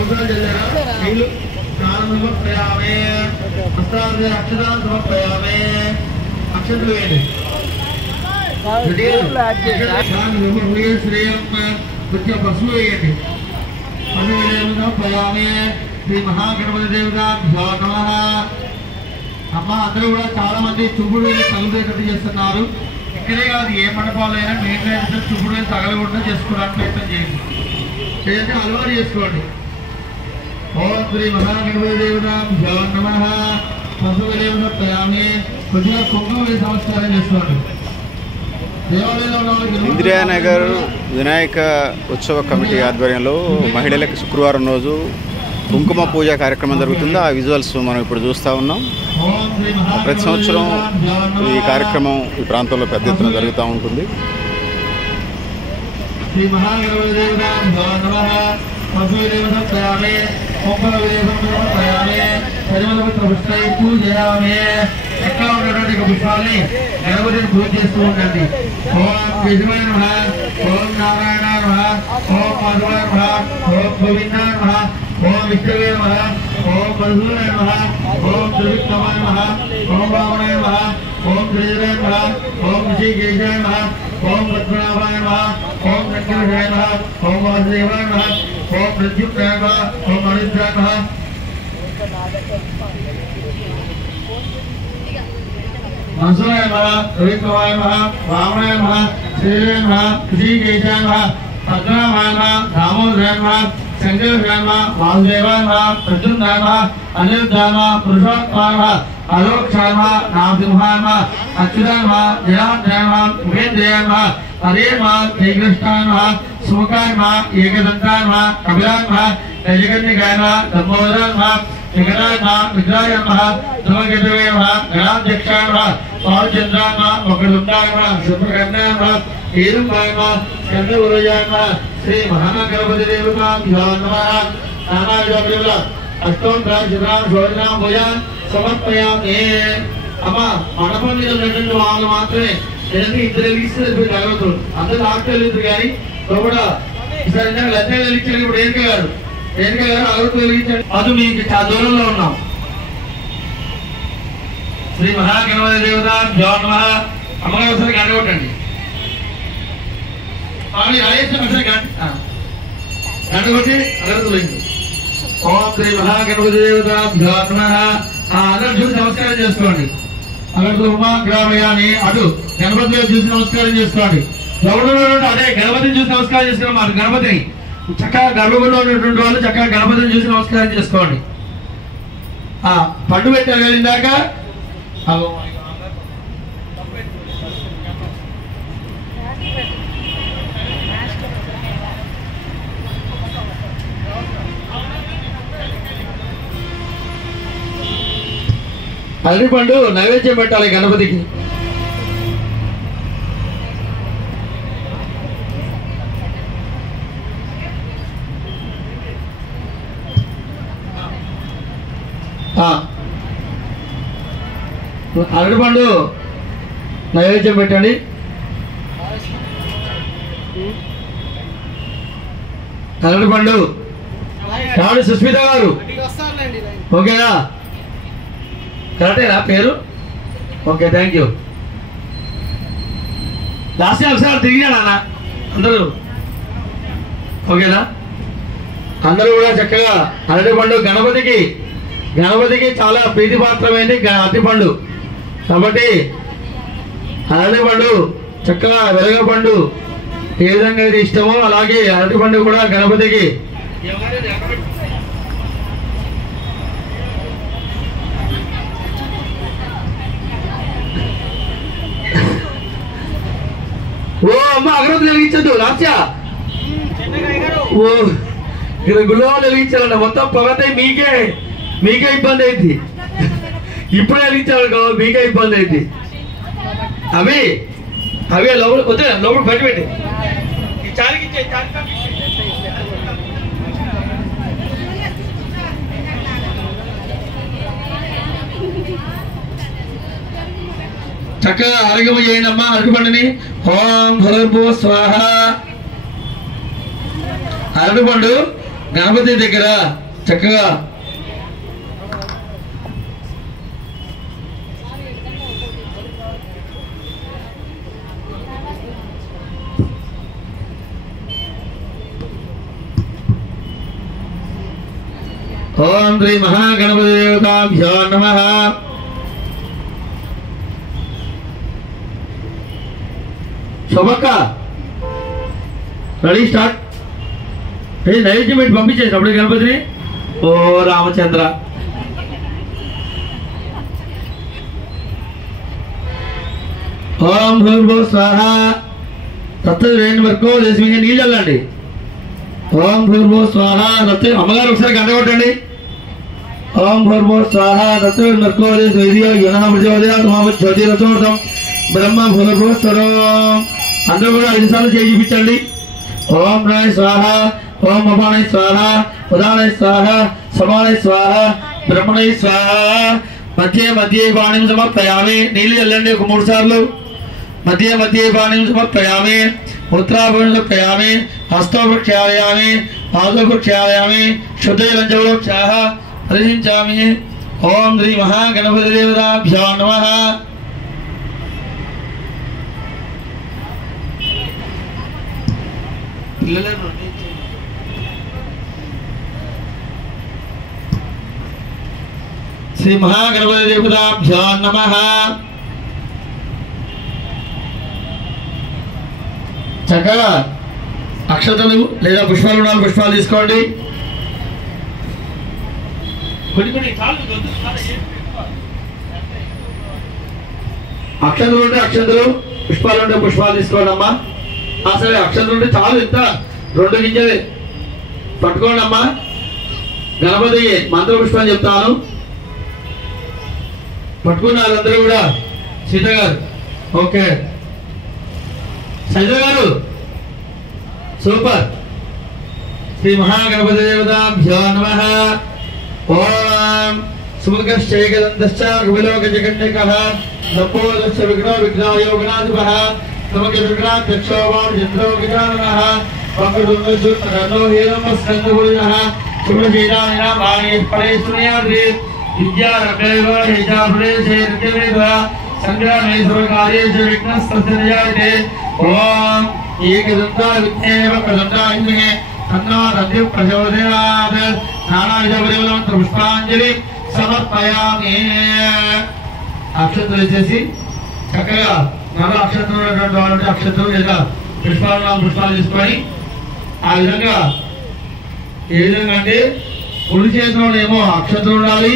भूषण जल्लेरा स्नानं समर्पयामि वस्त्रादि अक्षतां समर्पयामि अक्षतवेदे श्रेयं पशुवेदे पशुवेदं समर्पयामि श्री महागणपति देवताभ्यो नमः అమ్మ అందరూ కూడా చాలా మంది చుప్పుడు వేలు తగలబెట్టేటట్టు చేస్తున్నారు. ఇక్కడే కాదు ఏ మండపాలైనా మెయిన్ చుప్పుడు వేలు తగలకుండా చేసుకోవడానికి ప్రయత్నం చేయండి. చేయండి అలవాటు చేసుకోండి. ఓం శ్రీ మహాగణపతి దేవతాభ్యో నమః పశువులేవన ప్రయామి కొద్దిగా కుంకుమ వేసి నమస్కారం చేసుకోండి. ఇందిరానగర్ వినాయక ఉత్సవ కమిటీ ఆధ్వర్యంలో మహిళలకు శుక్రవారం రోజు కుంకుమ పూజ కార్యక్రమం జరుగుతుంది. ఆ విజువల్స్ మనం ఇప్పుడు చూస్తూ ఉన్నాం. ప్రతి సంవత్సరం ఈ కార్యక్రమం ఈ ప్రాంతంలో పెద్ద ఎత్తున జరుగుతూ ఉంటుంది. ఎక్కడ ఉన్నటువంటి పుష్పాలని గణపతిని పూజ చేస్తూ ఉండండి. ఓం విష్ణువే నమః, ఓం నారాయణాయ నమః, ఓం మాధవాయ నమః, ఓం గోవిందాయ నమః, ఓం విష్ణువే నమః, ఓం మధుసూదనాయ నమః, ఓం త్రివిక్రమాయ నమః, ఓం వామనాయ నమః, ఓం శ్రీధరాయ నమః, ఓం ఋషికేశాయ నమః, ఓం పద్మనాభాయ నమః, ఓం వెంకటేశాయ నమః, ఓం వాసుదేవాయ నమః, ఓం ప్రద్యుమ్నాయ నమః, ఓం అనిరుద్ధాయ నమః. मनसुराय नमः, रविकुमाराय नमः, वामनाय नमः, श्रीधराय नमः, ऋषिकेशाय नमः, पद्मनाभाय नमः, दामोदराय नमः, शंकराय नमः, वासुदेवाय नमः, प्रद्युम्नाय नमः, अनिरुद्धाय नमः, पुरुषोत्तमाय नमः, आलोक्याय नमः, नारसिंहाय नमः, अच्युताय नमः, जनार्दनाय नमः, मुखेन्द्राय नमः, हरे नमः, श्रीकृष्णाय नमः, सुमुखाय नमः, एकदन्ताय नमः, कपिलाय नमः, गजकर्णिकाय नमः, लंबोदराय नमः, विघ्नाय नमः, विघ्नाय नमः, धूमकेतवे नमः, गणाध्यक्षाय नमः, पालचंद्राय नमः, वक्रतुंडाय नमः, शुभकर्णाय नमः, हेरंबाय नमः, स्कंदगुरुजाय नमः, श्री महागणपति देवताभ्यो नमः. नानाविधोपदेवता अष्टोत्तराय शतनाम शोधनाम भोजन समर्पयामि. अम्मा मंडपం మీద ఉన్నటువంటి వాళ్ళు మాత్రమే ఏదంటే ఇద్దరు వెలిగిస్తే తగలదు. అందరూ ఆక్టలు కానీ లోపల ఈసారి లక్షలు వెలిగించారు. ఇప్పుడు ఏం కాదు అది మీకు చాలా దూరంలో ఉన్నాం. శ్రీ మహాగణపతి దేవతాభ్యో నమః. అమ్మగారు ఒకసారి గంటకొట్టండి. గంటకొట్టి అగరతులైంది. ఓం శ్రీ మహాగణపతి దేవతాభ్యో నమః. అందరూ చూసి నమస్కారం చేసుకోండి. అగరతులు గ్రామయాన్ని అటు గణపతి చూసి నమస్కారం చేసుకోండి. ఎవరు అదే గణపతిని చూసి నమస్కారం చేసుకోండి. మాకు గణపతిని చక్కగా గర్భగుడిలో ఉన్నటువంటి వాళ్ళు చక్కగా గణపతిని చూసి నమస్కారం చేసుకోండి. పండు పెట్టారు కదా ఇందాక. అరటి పండు నైవేద్యం పెట్టాలి గణపతికి. అరటిపండు నైవేద్యం పెట్టండి. అరటిపండు కాదు సుస్మిత గారు. ఓకేనా? కరెక్టేనా పేరు? Okay, thank you. లాస్ట్ ఒకసారి తిరిగాను అన్న అందరూ. ఓకేనా? అందరూ కూడా చక్కగా అరటిపండు గణపతికి చాలా ప్రీతిపాత్రమైంది అరటిపండు కాబట్టి అరటిపండు చక్కగా వెలగపండు ఏ విధంగా అయితే ఇష్టమో అలాగే అరటిపండు కూడా గణపతికి ఓ అమ్మ అగరత్తులు వెలిగించద్దు లాస్యా. ఓ ఇక్కడ గుళ్ళో వెలిగించాలంట. మొత్తం పొగతే మీకే ఇబ్బంది అయింది. ఇప్పుడే వెలిగించాలనుకో మీకే ఇబ్బంది అయింది. అవే లోపల వద్దు, లోపల బయట పెట్టి చక్కగా ఆరోగ్యం చేయండి అమ్మా. అరటిపండుని ఓం భూర్భువ స్వాహ. అరటిపండు గణపతి దగ్గర చక్కగా ఓం శ్రీ మహాగణపతి దేవతాభ్యో నమః. శోభక్క రెడీ స్టార్ట్. నైవేద్యం పెట్టి పంపించేసి అప్పుడు గణపతిని. ఓ రామచంద్ర ఓం భూర్భో స్వాహ తత్వ వేణి వరకు దేశం ఇంకా నీళ్ళు చల్లండి. ఓం భూర్భో స్వాహ తత్వ అమ్మగారు ఒకసారి గంట కొట్టండి. ఓం భూర్భో స్వాహ తత్వ వరకు జ్యోతిరథోర్థం బ్రహ్మ భూర్భోస్వరం. అందరూ కూడా 5 సార్లు చేయి చూపించండి. ఓం రాయ స్వాహ ఓం అపానయ స్వాహ ఉదానయ స్వాహ సమానయ స్వాహ బ్రహ్మణయ స్వాహ. మధ్య మధ్య పాణిం సమర్పయామి. నీళ్ళు చల్లండి ఒక 3 సార్లు. మధ్య మధ్య పాణిం సమర్పయామి. ఉత్తరాభరణ ప్రయామి. హస్తో ప్రక్షాళయామి. పాదో ప్రక్షాళయామి. శుద్ధజలంజవలోక్షాః ప్రదర్శించామి. ఓం శ్రీ మహాగణపతి దేవతాభ్యో నమః. శ్రీ మహాగణపతి దేవతాభ్యో నమః. చక్కగా అక్షతలు లేదా పుష్పాలు 4 పుష్పాలు తీసుకోండి. అక్షతలు ఉంటే అక్షతలు, పుష్పాలు ఉంటే పుష్పాలు తీసుకోండి అమ్మా. సరే అక్షతలు ఉంటే చాలు, ఇంత 2 గింజలు పట్టుకోండి అమ్మా. గణపతి మంత్ర పుష్పాలు చెప్తాను, పట్టుకున్నారు అందరూ కూడా. సీత గారు ఓకే, సైత గారు సూపర్. శ్రీ మహాగణపతి దేవతాభ్యో నమః. ఓం సుముఖశ్చైకదంతశ్చ కపిలోకజగన్యకః నపోదశ్చ విఘ్నో విఘ్నాయో గణాధిపః నమక విఘ్నాధ్యక్షో వామచంద్రో గజాననః వక్రతుండశూర్పకర్ణో హేరంబస్కందపురిణః శుభ్రశీలానినామాని పరేశ్వర్యాద్రి విద్యారభ్యైవ హేజాప్రదేశే నిత్యమేవ సంగ్రామేశ్వరకార్యేషు విఘ్నస్తస్య నిజాయతే. ఓం ఏకదంతాయ విద్మహే వక్రతుండాయ ధీమహి తన్నో దన్తి ప్రచోదయాత్. నానావిధ పుష్పాంజలి సమర్పయామి. అక్షంతలు వేసేసి చక్కగా 4 అక్షంతలు ఉన్నటువంటి వాళ్ళు అక్షంతలు లేదా పుష్పాలు 4 పుష్పాలు తీసుకొని ఆ విధంగా ఏ విధంగా అంటే కుడి చేతిలోనేమో అక్షంతలు ఉండాలి,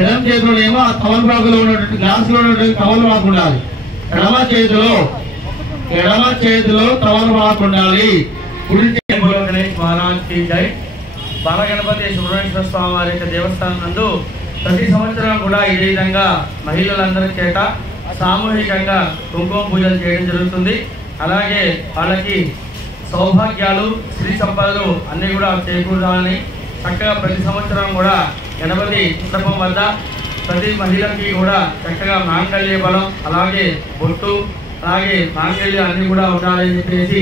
ఎడమ చేతిలోనేమో ఆ తమలపాకులో ఉన్నటువంటి గ్లాసులో ఉన్నటువంటి తమలపాకు ఉండాలి. ఎడమ చేతిలో తమలపాకు ఉండాలి. కుడి చేతిలో బాలగణపతి సుబ్రహ్మణ్యేశ్వర స్వామి వారి యొక్క దేవస్థానం నందు ప్రతి సంవత్సరం కూడా ఈ విధంగా మహిళలందరి చేత సామూహికంగా కుంకుమ పూజలు చేయడం జరుగుతుంది. అలాగే వాళ్ళకి సౌభాగ్యాలు, శ్రీ సంపదలు అన్నీ కూడా చేకూరాలని చక్కగా ప్రతి సంవత్సరం కూడా గణపతి మండపం వద్ద ప్రతి మహిళకి కూడా చక్కగా మాంగళ్య బలం, అలాగే బొట్టు, అలాగే మాంగళ్యం అన్నీ కూడా ఉండాలని చెప్పేసి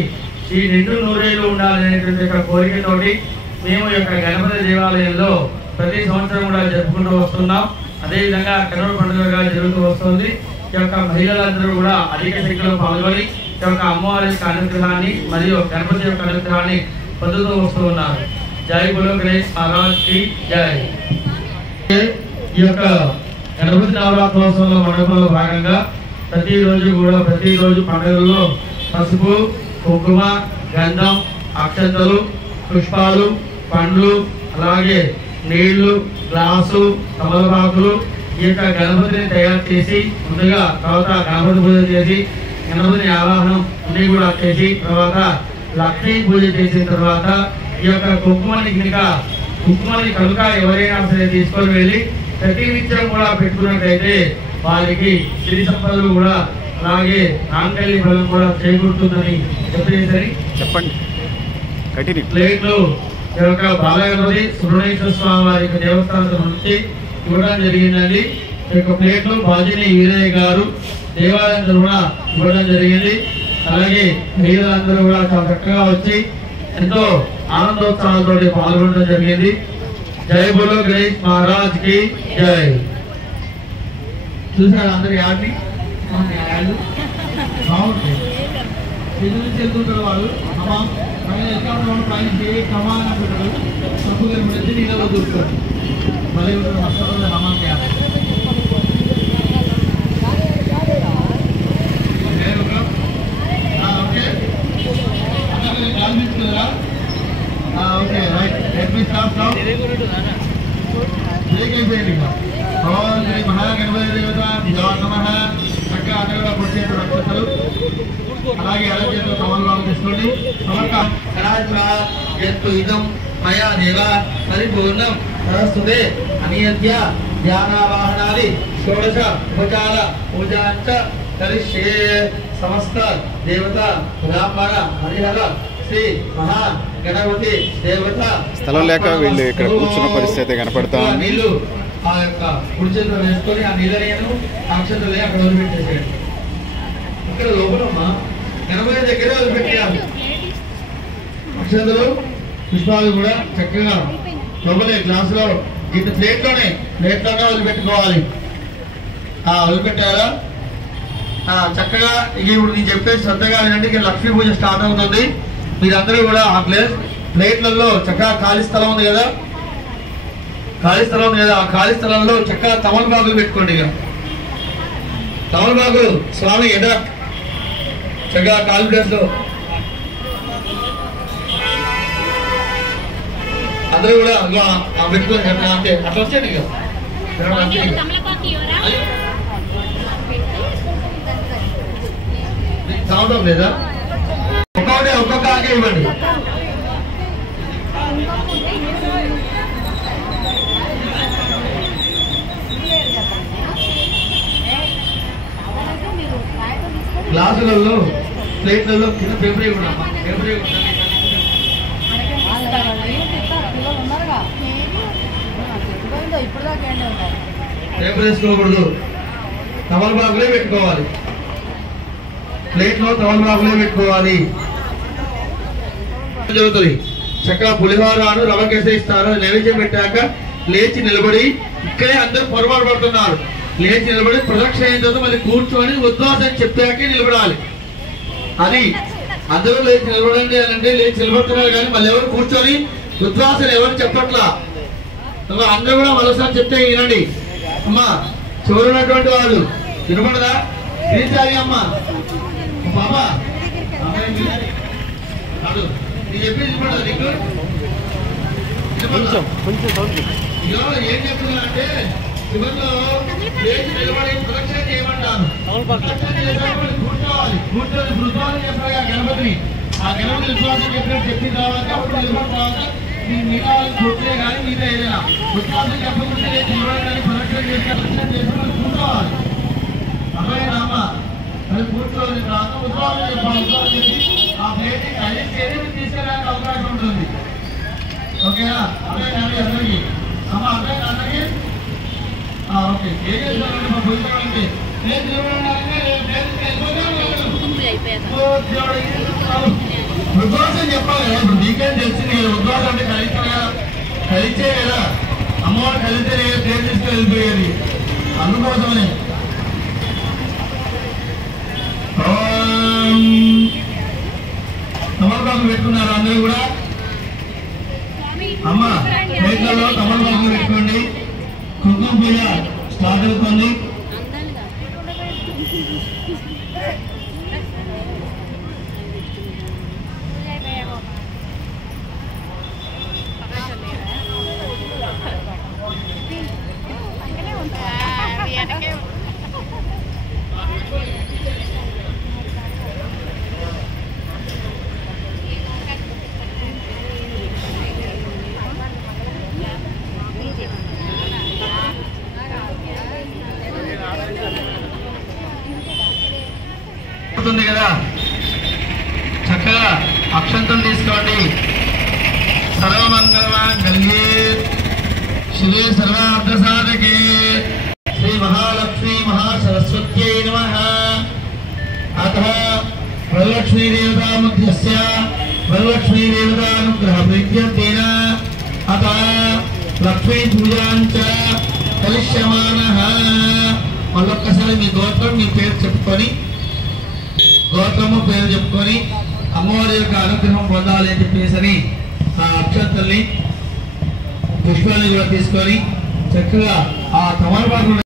ఈ నిండు నూరేళ్ళు ఉండాలనేటువంటి యొక్క కోరికతోటి మేము ఈ యొక్క గణపతి దేవాలయంలో ప్రతి సంవత్సరం కూడా జరుపుకుంటూ వస్తున్నాం. అదేవిధంగా కనుమ పండుగగా జరుగుతూ వస్తుంది. ఈ యొక్క మహిళలందరూ కూడా అధిక సంఖ్యలో పాల్గొని ఈ యొక్క అమ్మవారి యొక్క అనుగ్రహాన్ని మరియు గణపతి యొక్క అనుగ్రహాన్ని పొందుతూ వస్తూ ఉన్నారు. జై బోలో గణేష్ మహారాజ్ కి జై. ఈ యొక్క గణపతి నవరాత్రోత్సవంలో మండపంలో భాగంగా ప్రతిరోజు పండుగల్లో పసుపు, కుంకుమ, గంధం, అక్షంతలు, పుష్పాలు, పండ్లు, అలాగే నీళ్లు, గ్లాసు, తమలపాకులు ఈ యొక్క గణపతిని తయారు చేసి ముందుగా తర్వాత గణపతి పూజ చేసి గణపతిని ఆవాహనం అన్ని కూడా చేసి తర్వాత లక్ష్మీ పూజ చేసిన తర్వాత ఈ యొక్క కుంకుమని కనుక ఎవరైనా సరే తీసుకొని వెళ్ళి ప్రతి నిత్యం కూడా పెట్టుకున్నట్లయితే వారికి శ్రీ సంపదలు కూడా అలాగే మాంగళ్య బలం కూడా చేకూరుతుందని చెప్పండి. ప్లేట్లు ఈ యొక్క బాలగణపతి సుబ్రహ్మణ్యేశ్వర స్వామి వారి యొక్క దేవస్థానం నుంచి ఇవ్వడం జరిగిందండి. ఈ యొక్క ప్లేట్లు బాజిని వీరయ్య గారు దేవాలయం కూడా ఇవ్వడం జరిగింది. అలాగే మహిళలందరూ కూడా చాలా చక్కగా వచ్చి ఎంతో ఆనందోత్సాహాలతో పాల్గొనడం జరిగింది. జై బోలో గణేష్ మహారాజ్ కి జై. చూసారు అందరు యాడ్ని బాగుంటుంది. ఎదురు నుంచి వెళ్తుంటారు వాళ్ళు. పైన కమాన్ అంటుంటారు. తప్పుగా పెడితే నీళ్ళలో దూరుతారు. మళ్ళీ ఉంటుంది హమాన్ యాడ్. Okay right. Let me stop now. అయిపోయింది. ఓం శ్రీ మహాగణపతి దేవత నమః. చక్కగా అందరూ పొడిచేట నక్షత్రాలు అలాగే అలచేతులు కమలబాబు తీసుకోండి. ఇదం మయా దేవ పరిపూర్ణం సరస్వతే అనియద్య ధ్యానావాహనాది షోడశ ఉపచార పూజాంచ కరిష్యే. సమస్త దేవత బ్రాహ్మణ హరిహర శ్రీ మహా గణపతి దేవత. స్థలం లేక వీళ్ళు ఇక్కడ కూర్చున్న పరిస్థితి కనపడతా. నీళ్లు ఆ యొక్క కుడి చేతిలో వేసుకొని ఆ నీళ్ళను అక్షంతలే అక్కడ వదిలిపెట్టేసేయండి. ఇక్కడ లోపలమ్మా గణపతి దగ్గరే వదిలిపెట్టేయాలి. అక్షంతలు పుష్పాలు కూడా చక్కగా లోపలే గ్లాసులో ఇంత ప్లేట్లోనే వదిలిపెట్టుకోవాలి. వదిలిపెట్టారా చక్కగా. ఇప్పుడు నేను చెప్పేసి శ్రద్ధగా ఏంటంటే ఇక లక్ష్మీ పూజ స్టార్ట్ అవుతుంది. మీరందరూ కూడా ఆ ప్లేట్లలో చక్కగా ఖాళీ స్థలం ఉంది కదా, ఆ ఖాళీ స్థలంలో చక్కగా తమలపాకులు పెట్టుకోండి. ఇక తమలపాకులు స్వామి ఎడ చక్కగా ఖాళీ ప్లేస్ లో అందరూ కూడా పెట్టుకోండి. అంతే అట్లా వచ్చేది. ఇక కావడం లేదా? ఒక్కొక్క ఆకే ఇవ్వండి. గ్లాసులలో ప్లేట్లలో కింద పేపర్ ఇవ్వడమ్మా. పేపర్ వేసుకోకూడదు. తమలపాకులే పెట్టుకోవాలి. ప్లేట్లో తమలపాకులే పెట్టుకోవాలి. జరుగుతుంది. చక్కగా పులిహోరాను రవ్వకేసే ఇస్తారు. నైవేద్యం పెట్టాక లేచి నిలబడి ఇక్కడే అందరూ పొరపాటు పడుతున్నారు. లేచి నిలబడి ప్రదక్షిణ అయిన తర్వాత మళ్ళీ కూర్చొని ఉద్వాసం చెప్పాకే నిలబడాలి. అది అందరూ లేచి నిలబడండి అని అంటే లేచి నిలబడుతున్నారు కానీ మళ్ళీ ఎవరు కూర్చొని ఉద్వాసన ఎవరు చెప్పట్లా. అందరూ కూడా మరోసారి చెప్తే వినండి. అమ్మా చూడనటువంటి వాళ్ళు వినపడదా? వినిచాలి అమ్మా. బాబా నేను చెప్పి వినపడదా నీకు? ఏం చెప్తున్నా అంటే చివరిలో లేచి నిలబడి ప్రదక్షిణ చేయమంటాను. కూర్చోవాలి. కూర్చొని వృద్ధాలు చెప్పారు గణపతిని. ఆ గణపతి విశ్వాసం చెప్పినట్టు చెప్పిన తర్వాత అప్పుడు నిలబడిన తర్వాత మిగతా కూర్చునే కానీ మిగతా ఏదైనా విశ్వాసం చెప్పకుంటే లేచి నిలబడి కానీ ప్రదక్షిణ చేసుకుని కూర్చోవాలి. అర్థమైనా అమ్మ? అది కూర్చోని తర్వాత ఉద్వాసం చెప్పాలి. ఉద్వాసం చెప్పి ఆ ప్లేట్ కలిసి తీసుకెళ్ళడానికి అవకాశం ఉంటుంది. ఓకేనా? అర్థమైనా అందరికీ? అమ్మ అర్థమైనా అందరికీ? ఓకే. ఏం చేస్తారంటే మా భూమికి ఉద్వాసం చెప్పాలి కదా. ఇప్పుడు నీకేం తెలిసింది కదా ఉద్వాసం అంటే కలిస్తే కదా, కలిసే కదా అమ్మవారు కలిస్తే పేరు తీసుకుని వెళ్ళిపోయేది. అందుకోసమని తమలపాకులు పెట్టుకున్నారు అందరూ కూడా. అమ్మ ప్లేట్లలో తమలపాకులు పెట్టుకోండి. కుంకుమ పూజ స్టార్ట్ అవుతుంది. కదా చక్కగా అక్షంతం తీసుకోండి. సర్వమంగళమాంగళ్యే శివే సర్వార్థ సాధకే శ్రీ మహాలక్ష్మీ మహాసరస్వత్యై నమః. అతః వరలక్ష్మీ దేవతా మధ్యస్య వరలక్ష్మీ దేవతానుగ్రహ ప్రీత్యర్థేన అత లక్ష్మీ పూజాంచ కలిష్యమానః. మళ్ళొక్కసారి మీ గోత్రం మీ పేరు చెప్పుకొని, గోత్రము పేరు చెప్పుకొని అమ్మవారి యొక్క అనుగ్రహం పొందాలి అని చెప్పేసి ఆ అక్షంతల్ని పుష్పాన్ని కూడా తీసుకొని చక్కగా ఆ తమలపాకులు